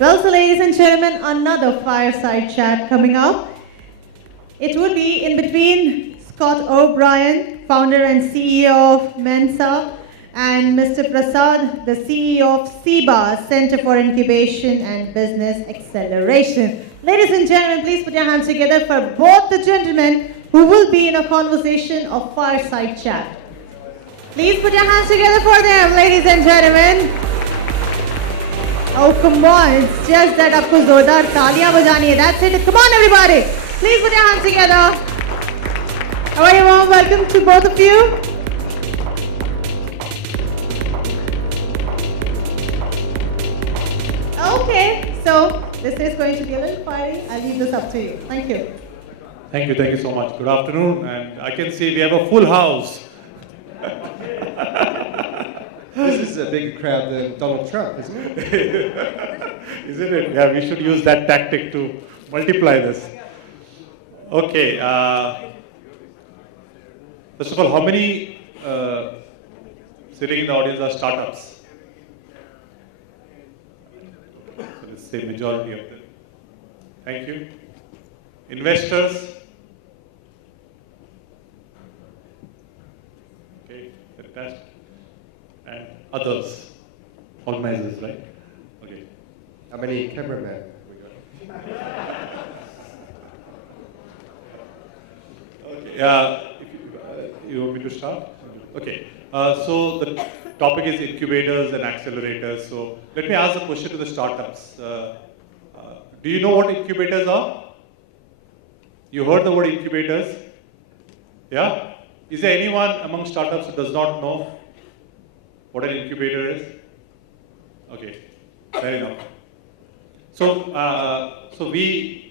Well, so ladies and gentlemen, another fireside chat coming up. It would be in between Scott O'Brien, founder and CEO of Mensa, and Mr. Prasad, the CEO of CIBA, Center for Incubation and Business Acceleration. Ladies and gentlemen, please put your hands together for both the gentlemen who will be in a conversation of fireside chat. Please put your hands together for them, ladies and gentlemen. Oh, come on, it's just that आपको जोरदार तालियां बजानी है. That's it. Come on, everybody. Please put your hands together. A very warm welcome to both of you. Okay, so this is going to be a little fiery. I'll leave this up to you. Thank you. Thank you so much. Good afternoon, and I can see we have a full house. This is a bigger crowd than Donald Trump, isn't it? Isn't it? Yeah, we should use that tactic to multiply this. Okay. First of all, how many sitting in the audience are startups? So let's say majority of them. Thank you. Investors? Okay, fantastic. And others, organizers, right? Okay. How many cameramen have we got? Okay. You want me to start? Okay. So the topic is incubators and accelerators. So let me ask a question to the startups. Do you know what incubators are? You heard the word incubators? Yeah? Is there anyone among startups who does not know what an incubator is? Okay, fair enough. So, I'm the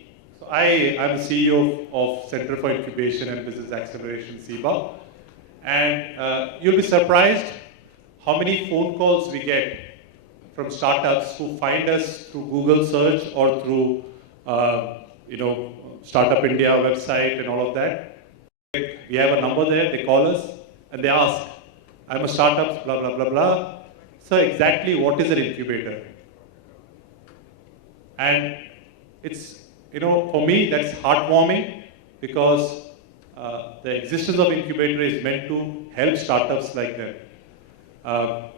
CEO of Center for Incubation and Business Acceleration, CIBA, and you'll be surprised how many phone calls we get from startups who find us through Google search or through, Startup India website and all of that. We have a number there. They call us and they ask, I'm a startup, blah, blah, blah, blah. So exactly what is an incubator? And it's, for me, that's heartwarming because the existence of incubator is meant to help startups like them. So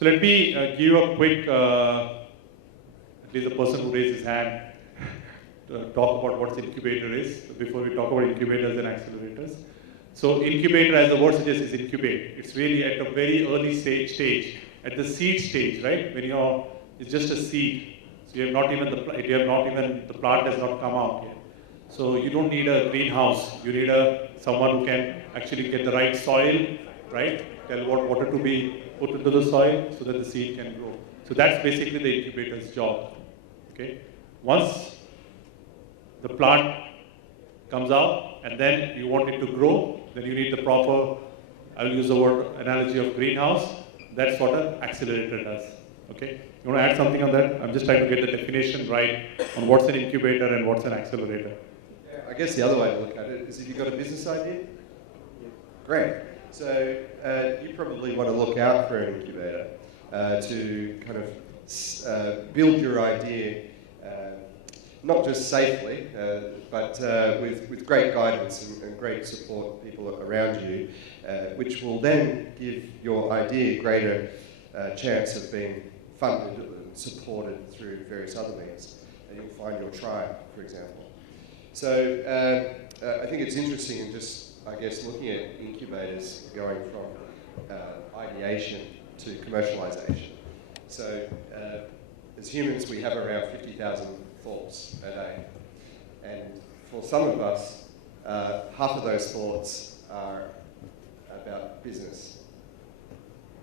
let me give you a quick, at least the person who raised his hand, to talk about what incubator is before we talk about incubators and accelerators. So incubator, as the word suggests, is incubate. It's really at a very early stage, at the seed stage, right? When it's just a seed. So the plant has not come out yet. So you don't need a greenhouse. You need someone who can actually get the right soil, right? Tell what water to be put into the soil so that the seed can grow. So that's basically the incubator's job. Okay. Once the plant comes out and then you want it to grow, then you need the proper, I'll use the word analogy of greenhouse. That's what an accelerator does. Okay? You want to add something on that? I'm just trying to get the definition right on what's an incubator and what's an accelerator. Yeah, I guess the other way to look at it is if you've got a business idea, great. So you probably want to look out for an incubator to kind of build your idea not just safely, but with great guidance and great support people around you, which will then give your idea greater chance of being funded and supported through various other means. And you'll find your tribe, for example. So I think it's interesting in just, I guess, looking at incubators going from ideation to commercialization. So as humans, we have around 50,000 thoughts a day. And for some of us, half of those thoughts are about business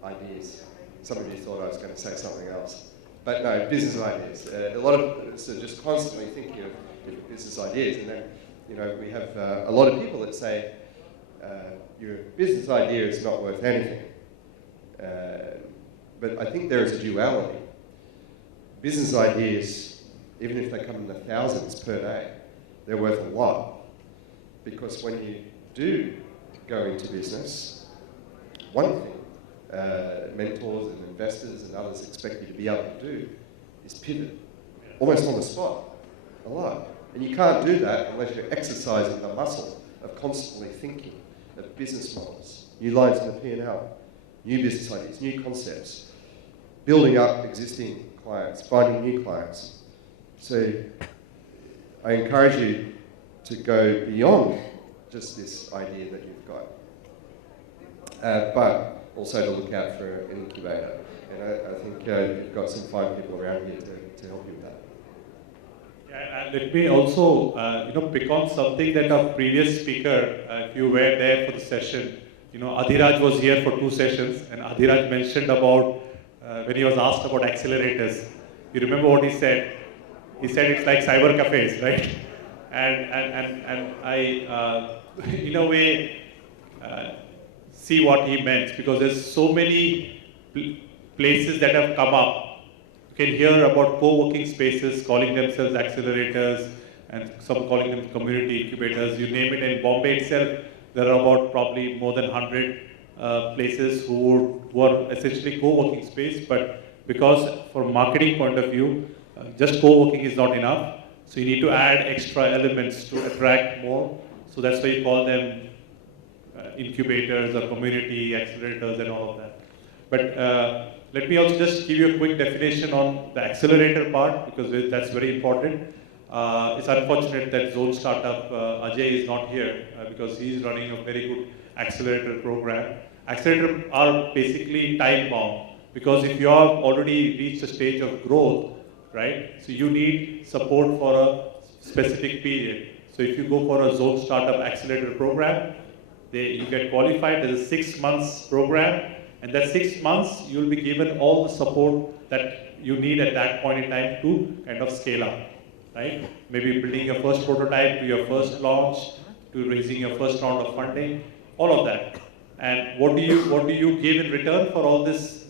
ideas. Some of you thought I was going to say something else. But no, business ideas. A lot of us are just constantly thinking of different business ideas. And then, we have a lot of people that say, your business idea is not worth anything. But I think there is a duality. Business ideas, even if they come in the thousands per day, they're worth a lot. Because when you do go into business, one thing mentors and investors and others expect you to be able to do is pivot almost on the spot, a lot. And you can't do that unless you're exercising the muscle of constantly thinking of business models, new lines in the P&L, new business ideas, new concepts, building up existing clients, finding new clients. So I encourage you to go beyond just this idea that you've got, but also to look out for an incubator. And I think you've got some fine people around here to help you with that. Yeah, and let me also pick on something that our previous speaker, if you were there for the session, Adhiraj was here for 2 sessions, and Adhiraj mentioned about when he was asked about accelerators. You remember what he said? He said it's like cyber cafes, right? And I, in a way, see what he meant, because there's so many places that have come up. You can hear about co-working spaces calling themselves accelerators, and some calling them community incubators, you name it. In Bombay itself, there are about probably more than 100 places who are essentially co-working space, but because from a marketing point of view, just co-working is not enough. So you need to add extra elements to attract more. So that's why you call them incubators or community accelerators and all of that. But let me also just give you a quick definition on the accelerator part, because that's very important. It's unfortunate that Zone Startup, Ajay is not here because he's running a very good accelerator program. Accelerators are basically time bound, because if you have already reached a stage of growth, right, so you need support for a specific period. So if you go for a Zone Startup accelerator program, you get qualified. There's a 6 months program, and that 6 months you'll be given all the support that you need at that point in time to kind of scale up, right? Maybe building your first prototype, to your first launch, to raising your first round of funding, all of that. And what do you give in return for all this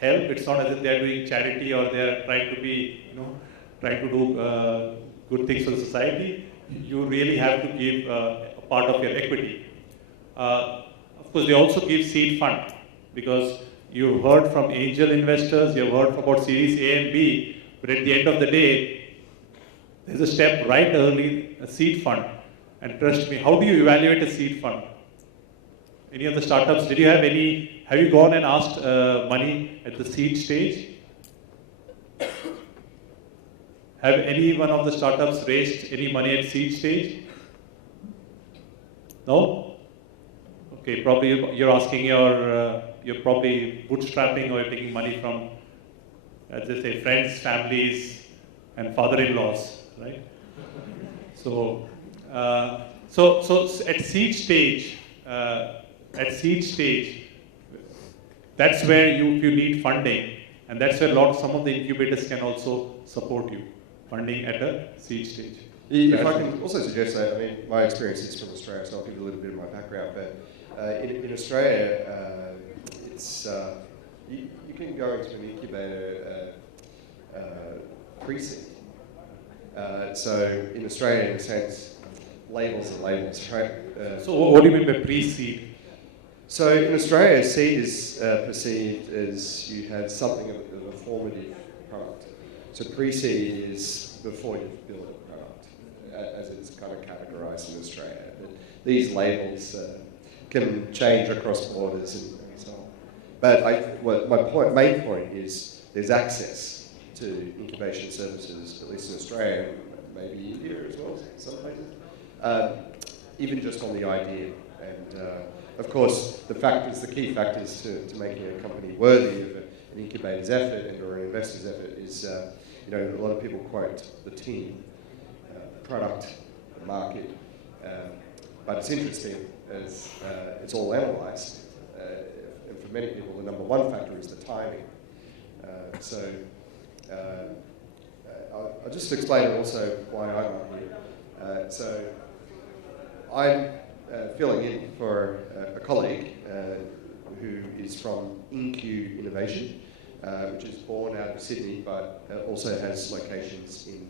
help? It's not as if they're doing charity or they're trying to be, trying to do good things for the society. You really have to give a part of your equity. Of course, they also give seed fund, because you've heard from angel investors, you've heard about Series A and B, but at the end of the day, there's a step right early, a seed fund. And trust me, how do you evaluate a seed fund? Any of the startups, have you gone and asked money at the seed stage? Have any one of the startups raised any money at seed stage? No? Okay, probably you're asking you're probably bootstrapping, or you're taking money from, as they say, friends, families, and father-in-laws, right? So at seed stage, that's where you need funding, and that's where some of the incubators can also support you, funding at a seed stage. If I can also suggest that, I mean, my experience is from Australia, so I'll give you a little bit of my background, but in Australia, it's you can go into an incubator pre-seed. So in Australia, in a sense, labels are labels, right? So what do you mean by pre-seed? So in Australia, seed is perceived as you have something of a formative product. So pre-seed is before you've built a product, as it's kind of categorised in Australia. But these labels can change across borders and so on. But my main point is there's access to incubation services, at least in Australia, maybe India as well, in some places, even just on the idea. And of course, the key factors to making a company worthy of an incubator's effort or an investor's effort is, a lot of people quote the team, the product, the market, but it's interesting as it's all analysed, and for many people, the number one factor is the timing. I'll just explain also why I'm here. So I'm filling in for a colleague who is from Incubator, which is born out of Sydney, but also has locations in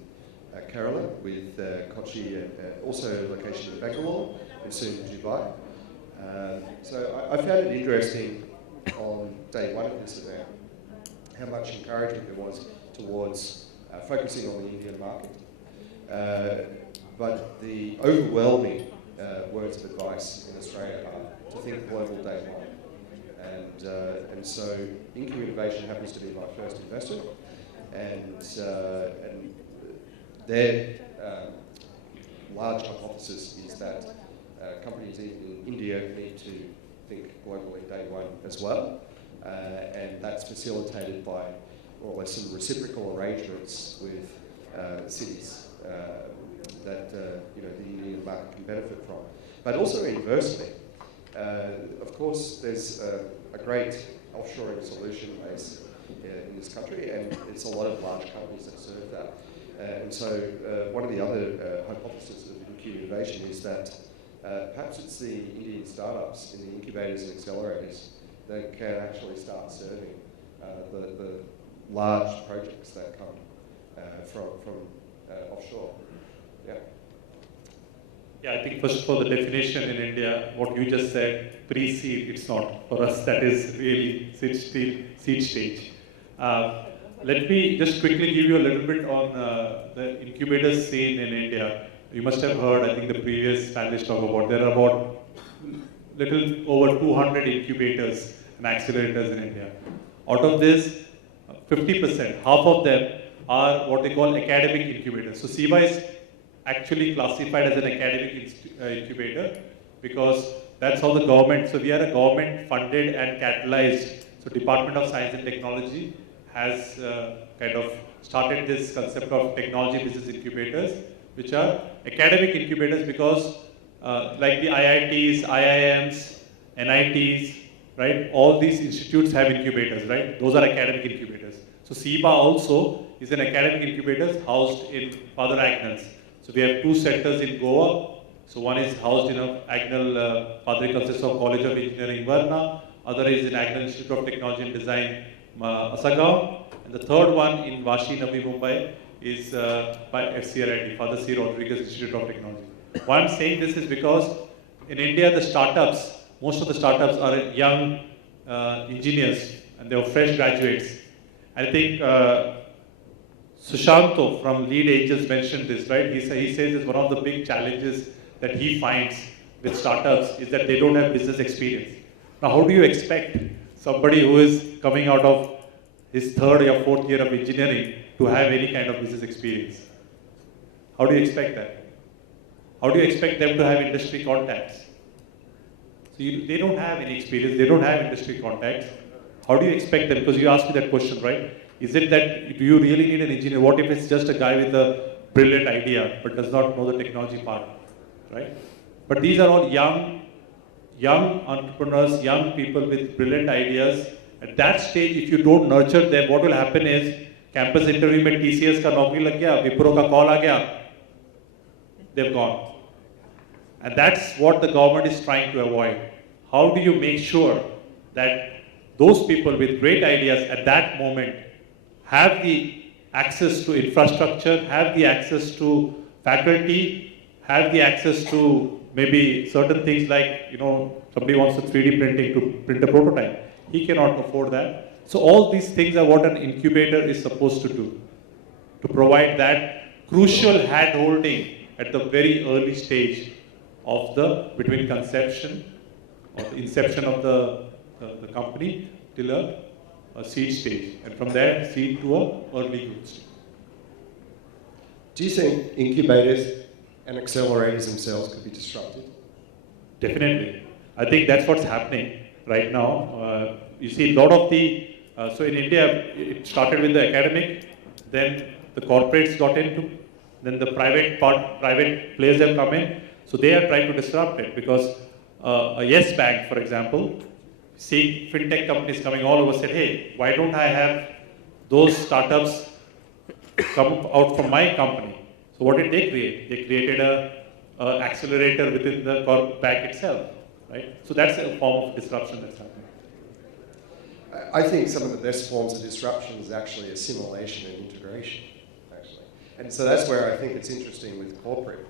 Kerala with Kochi, and also a location in Bangalore, and soon Dubai. So I found it interesting on day one of this event how much encouragement there was towards focusing on the Indian market. But the overwhelming words of advice in Australia are to think global day one. And so Incubator happens to be my first investment, and their large hypothesis is that companies in India need to think globally day one as well, and that's facilitated by more or less some reciprocal arrangements with cities that the Indian market can benefit from. But also inversely, of course, there's a great offshoring solution base in this country, and it's a lot of large companies that serve that. And so one of the other hypotheses of incubation is that perhaps it's the Indian startups in the incubators and accelerators that can actually start serving the large projects that come from offshore. Yeah. Yeah, I think first of all, the definition in India, what you just said, pre-seed, it's not. For us, that is really seed stage. Let me just quickly give you a little bit on the incubator scene in India. You must have heard, I think, the previous panelists talk about, there are about little over 200 incubators and accelerators in India. Out of this, 50%, half of them are what they call academic incubators. So CIBA is actually classified as an academic incubator because that's how the government, so we are a government funded and catalyzed. So Department of Science and Technology has kind of started this concept of technology business incubators, which are academic incubators because like the IITs, IIMs, NITs, right? All these institutes have incubators, right? Those are academic incubators. So CIBA also is an academic incubator housed in Father Agnel's. So we have two centers in Goa. So one is housed in Agnel Padre Conceição College of Engineering, Varna. Other is in Agnel Institute of Technology and Design, Asagaon. And the third one in Vashi, Navi Mumbai is by FCRIT, Father C. Rodriguez Institute of Technology. Why I'm saying this is because in India, the startups, most of the startups are young engineers and they are fresh graduates. I think Sushanto from Lead Angels mentioned this, right? He says it's one of the big challenges that he finds with startups is that they don't have business experience. Now, how do you expect somebody who is coming out of his third or fourth year of engineering to have any kind of business experience? How do you expect that? How do you expect them to have industry contacts? So they don't have any experience, they don't have industry contacts. How do you expect them? Because you asked me that question, right? Is it that, do you really need an engineer? What if it's just a guy with a brilliant idea but does not know the technology part, right? But these are all young entrepreneurs, young people with brilliant ideas. At that stage, if you don't nurture them, what will happen is, campus interview mein TCS ka naukri lag gaya, Wipro ka call aa gaya, they've gone. And that's what the government is trying to avoid. How do you make sure that those people with great ideas at that moment have the access to infrastructure, have the access to faculty, have the access to maybe certain things like, somebody wants to 3D printing to print a prototype. He cannot afford that. So all these things are what an incubator is supposed to do, to provide that crucial hand-holding at the very early stage of between conception or the inception of the company till a seed stage, and from there seed to a early growth stage. Do you think incubators and accelerators themselves could be disrupted? Definitely. I think that's what's happening right now. You see, a lot of so in India, it started with the academic, then the corporates got into, then the private players have come in. So they are trying to disrupt it because a Yes Bank, for example, seeing fintech companies coming all over, said, hey, why don't I have those startups come out from my company? So what did they create? They created an accelerator within the bank itself, right? So that's a form of disruption that's happening. I think some of the best forms of disruption is actually assimilation and integration, actually. And so that's where I think it's interesting with corporate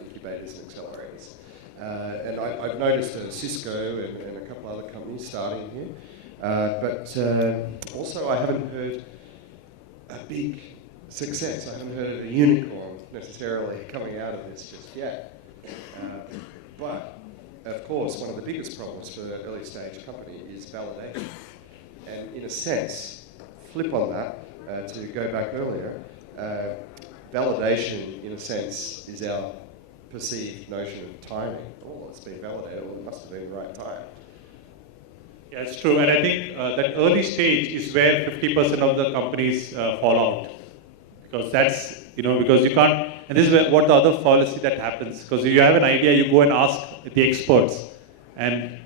incubators and accelerators. And I've noticed Cisco and a couple other companies starting here. But also I haven't heard a big success. I haven't heard of a unicorn necessarily coming out of this just yet. But, of course, one of the biggest problems for an early stage company is validation. And in a sense, flip on that, to go back earlier, validation, in a sense, is our perceived notion of timing. Oh, it's been validated, well, it must have been the right time. Yeah, it's true. And I think that early stage is where 50% of the companies fall out. Because that's, because you can't, and this is what the other fallacy that happens. Because if you have an idea, you go and ask the experts. And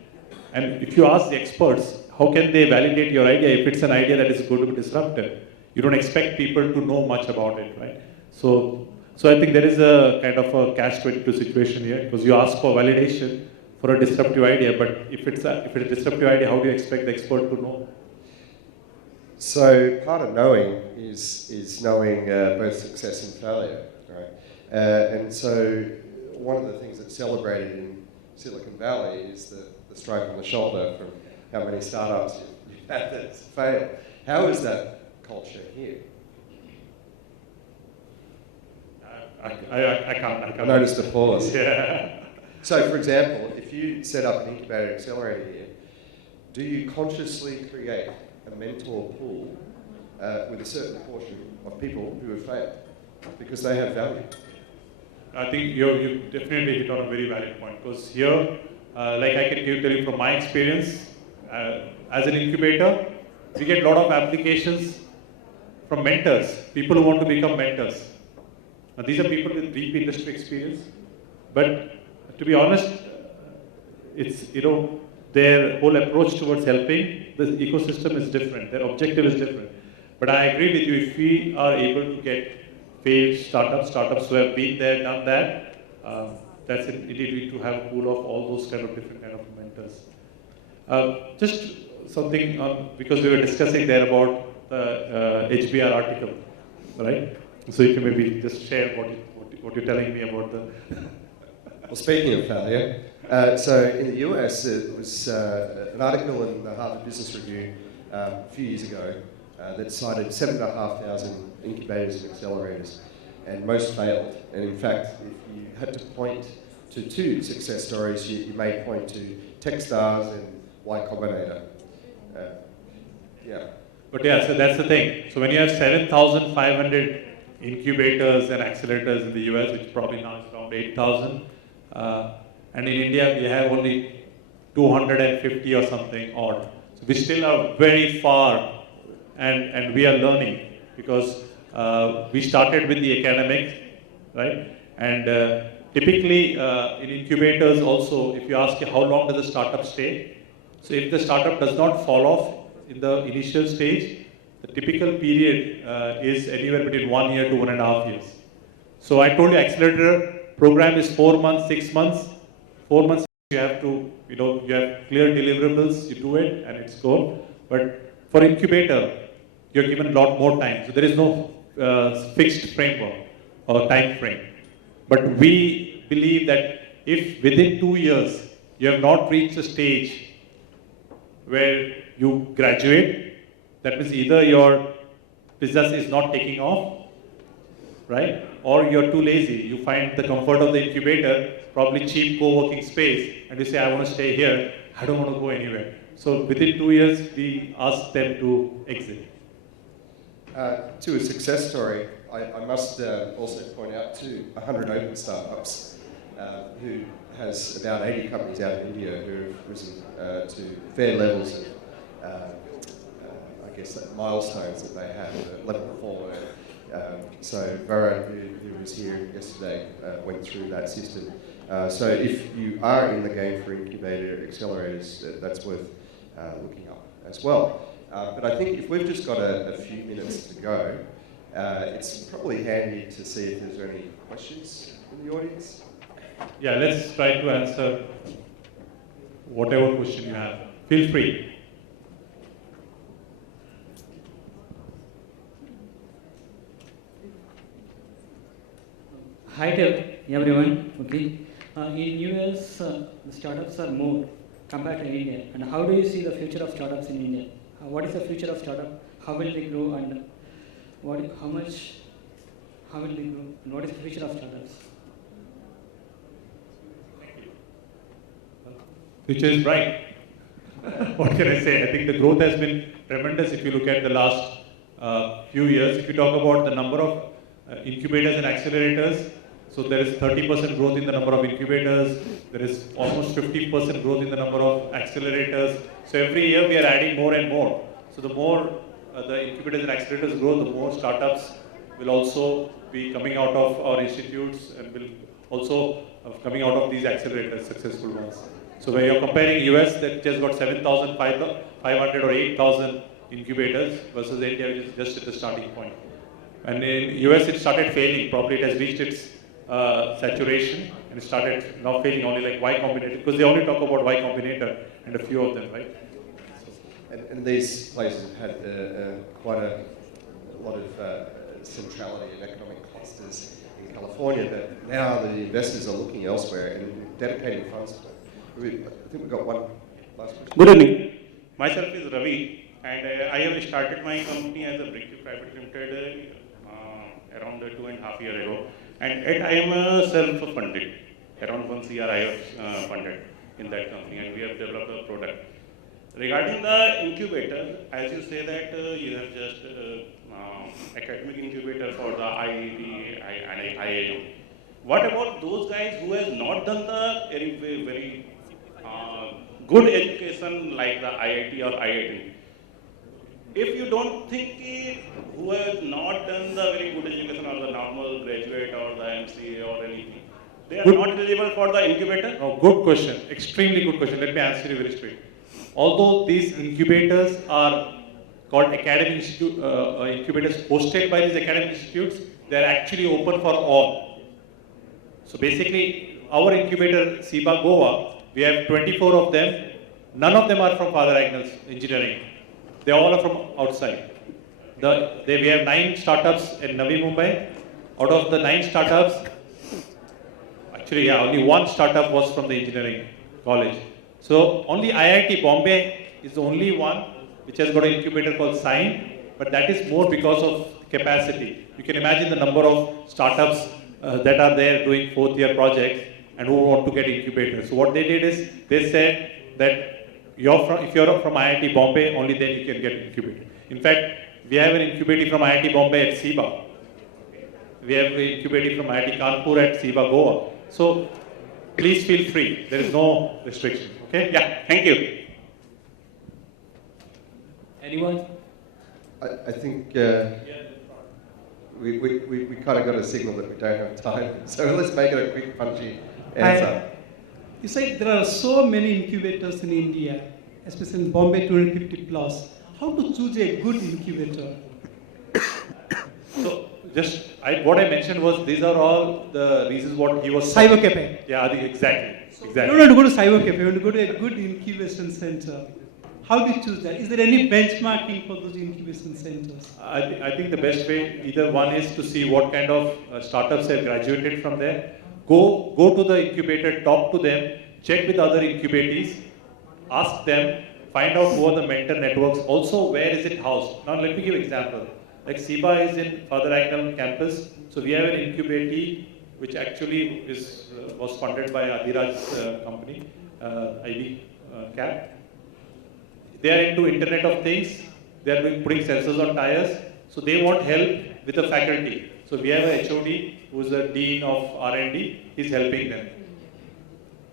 if you ask the experts, how can they validate your idea if it's an idea that is going to be disruptive? You don't expect people to know much about it, right? So I think there is a kind of a catch-22 situation here, because you ask for validation for a disruptive idea, but if it's a disruptive idea, how do you expect the expert to know? So part of knowing is knowing both success and failure, right? And so one of the things that's celebrated in Silicon Valley is the strike on the shoulder from how many startups you've had that failed. How is that culture here? I can't. I noticed the pause. Yeah. So, for example, if you set up an incubator accelerator here, do you consciously create a mentor pool with a certain portion of people who have failed because they have value? I think you definitely hit on a very valid point, because here, like I can tell you from my experience, as an incubator, we get a lot of applications from mentors, people who want to become mentors. Now, these are people with deep industry experience, but to be honest, it's, their whole approach towards helping the ecosystem is different, their objective is different. But I agree with you, if we are able to get failed startups who have been there, done that, that's indeed to have a pool of all those kind of different kind of mentors. Just something on, because we were discussing there about the HBR article, right? So you can maybe just share what you're telling me about the... Well, speaking of failure, so in the US, it was an article in the Harvard Business Review a few years ago that cited 7,500 incubators and accelerators, and most failed. And in fact, if you had to point to two success stories, you may point to Techstars and Y Combinator. Yeah. But yeah, so that's the thing. So when you have 7,500 incubators and accelerators in the US, which probably now is around 8,000, and in India we have only 250 or something odd. So we still are very far, and we are learning, because we started with the academics, right? And typically in incubators also, if you ask how long does a startup stay, so if the startup does not fall off in the initial stage, the typical period is anywhere between 1 year to 1.5 years. So I told you, accelerator program is 4 months, 6 months. 4 months you have to, you have clear deliverables, you do it and it's gone. But for incubator, you're given a lot more time. So there is no fixed framework or time frame. But we believe that if within 2 years you have not reached a stage where you graduate, that means either your business is not taking off, right? Or you're too lazy. You find the comfort of the incubator, probably cheap co-working space, and you say, I want to stay here, I don't want to go anywhere. So within 2 years, we ask them to exit. To a success story, I must also point out to 100 Open Startups, who has about 80 companies out of India who have risen to fair levels of milestones that they have, level performer. So Brien, who was here yesterday, went through that system. So if you are in the game for incubator accelerators, that's worth looking up as well. But I think if we've just got a few minutes to go, it's probably handy to see if there's any questions in the audience. Yeah, let's try to answer whatever question you have. Feel free. Hi to everyone. Okay. In US, the startups are more compared to India. And how do you see the future of startups in India? What is the future of startup? How will they grow, and how much how will they grow? And what is the future of startups? Future is bright. What can I say? I think the growth has been tremendous if you look at the last few years. If you talk about the number of incubators and accelerators, so there is 30% growth in the number of incubators, there is almost 50% growth in the number of accelerators. So every year we are adding more and more. So the more the incubators and accelerators grow, the more startups will also be coming out of our institutes and will also coming out of these accelerators, successful ones. So when you're comparing US that just got 7,500 or 8,000 incubators versus India, which is just at the starting point. And in US it started failing, probably it has reached its saturation and it started now failing only like Y Combinator, because they only talk about Y Combinator and a few of them, right? And these places have had quite a lot of centrality and economic clusters in California, but now the investors are looking elsewhere and dedicating funds to them. I think we've got one last question. Good evening. Myself is Ravi, and I have started my company as a Brick Private Limited around 2.5 years ago, and I am self-funded. Around 1 CR I have funded in that company, and we have developed a product. Regarding the incubator, as you say that you have just academic incubator for the IIT and IIM. What about those guys who has not done the very good education like the IIT or IIT? If you don't think who has not done the very good education or the normal graduate or the MCA or anything, they are not eligible for the incubator? Oh, good question. Extremely good question. Let me answer you very straight. Although these incubators are called academic incubators hosted by these academic institutes, they are actually open for all. So basically, our incubator, CIBA Goa, we have 24 of them. None of them are from Father Agnell's engineering. They all are from outside. We have 9 startups in Navi Mumbai. Out of the 9 startups, actually, only 1 startup was from the engineering college. So only IIT Bombay is the only one which has got an incubator called Sign, but that is more because of capacity. You can imagine the number of startups that are there doing 4th year projects and who want to get incubators. So what they did is they said that if you're from IIT Bombay, only then you can get incubator. In fact, we have an incubator from IIT Bombay at CIBA. We have an incubator from IIT Kanpur at CIBA Goa. So please feel free. There is no restriction. Okay? Yeah, thank you. Anyone? I think we kind of got a signal that we don't have time, so let's make it a quick, punchy answer. You said there are so many incubators in India, especially in Bombay 250 plus. How to choose a good incubator? So what I mentioned was these are all the reasons what he was CIBA Cafe. Yeah, I think exactly. You don't have to go to CIBA Cafe, you have to go to a good incubation center. How do you choose that? Is there any benchmarking for those incubation centers? I think the best way, either one is to see what kind of startups have graduated from there. Go to the incubator, talk to them, check with other incubatees, ask them, find out who are the mentor networks. Also, where is it housed? Now, let me give an example. Like CIBA is in Father Agnell campus, so we have an incubatee which actually was funded by Adhiraj's company, IB CAP. They are into Internet of Things. They are putting sensors on tires. So they want help with the faculty. So we have a HOD who is the Dean of R&D. He's helping them.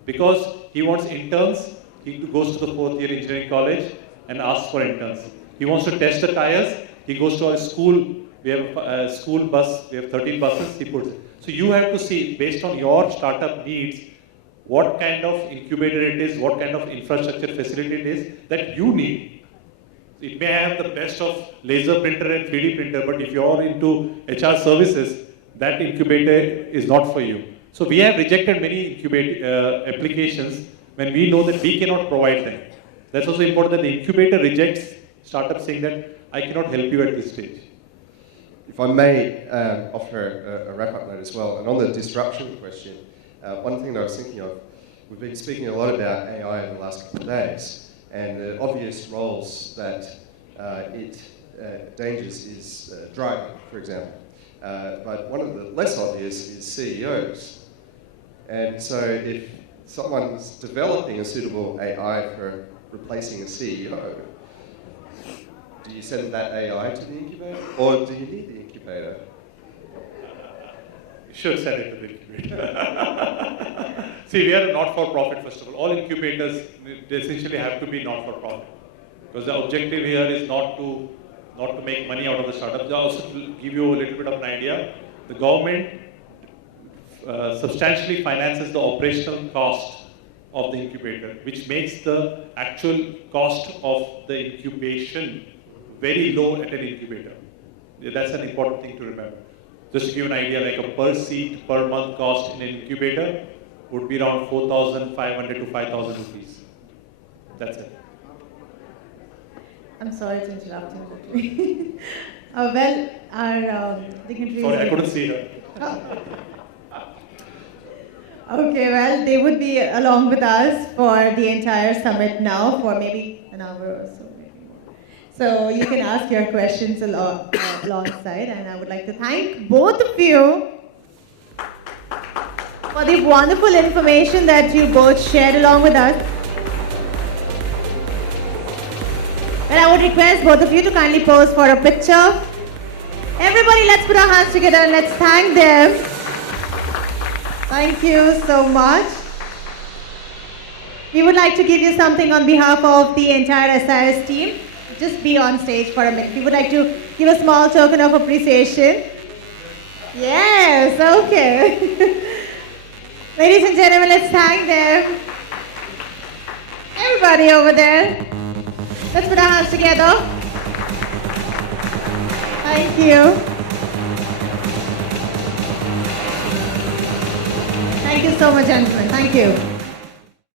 Because he wants interns, he goes to the 4th year engineering college and asks for interns. He wants to test the tires. He goes to a school. We have a school bus. We have 13 buses. He puts it. So you have to see, based on your startup needs, what kind of incubator it is, what kind of infrastructure facility it is that you need. It may have the best of laser printer and 3D printer, but if you're into HR services, that incubator is not for you. So we have rejected many applications when we know that we cannot provide them. That's also important that the incubator rejects startups saying that I cannot help you at this stage. If I may offer a wrap-up note as well, and on the disruption question, one thing that I was thinking of, we've been speaking a lot about AI in the last couple of days, and the obvious roles that it endangers is driving, for example. But one of the less obvious is CEOs. And so if someone's developing a suitable AI for replacing a CEO, do you send that AI to the incubator, or do you need the incubator? You should send it to the incubator. See, we are a not-for-profit, first of all. All incubators, they essentially have to be not-for-profit. Because the objective here is not to make money out of the startups. Also, to give you a little bit of an idea, the government substantially finances the operational cost of the incubator, which makes the actual cost of the incubation very low at an incubator. That's an important thing to remember. Just to give you an idea, like a per seat per month cost in an incubator would be around 4,500 to 5,000 rupees. That's it. I'm sorry to interrupt you. Well, our dignitaries... Sorry, I couldn't see her. Okay, well, they would be along with us for the entire summit now for maybe an hour or so. So you can ask your questions alongside, and I would like to thank both of you for the wonderful information that you both shared along with us. And I would request both of you to kindly pose for a picture. Everybody, let's put our hands together and let's thank them. Thank you so much. We would like to give you something on behalf of the entire SIS team. Just be on stage for a minute. We would like to give a small token of appreciation. Yes, okay. Ladies and gentlemen, let's thank them. Everybody over there. Let's put our hands together. Thank you. Thank you so much, gentlemen. Thank you.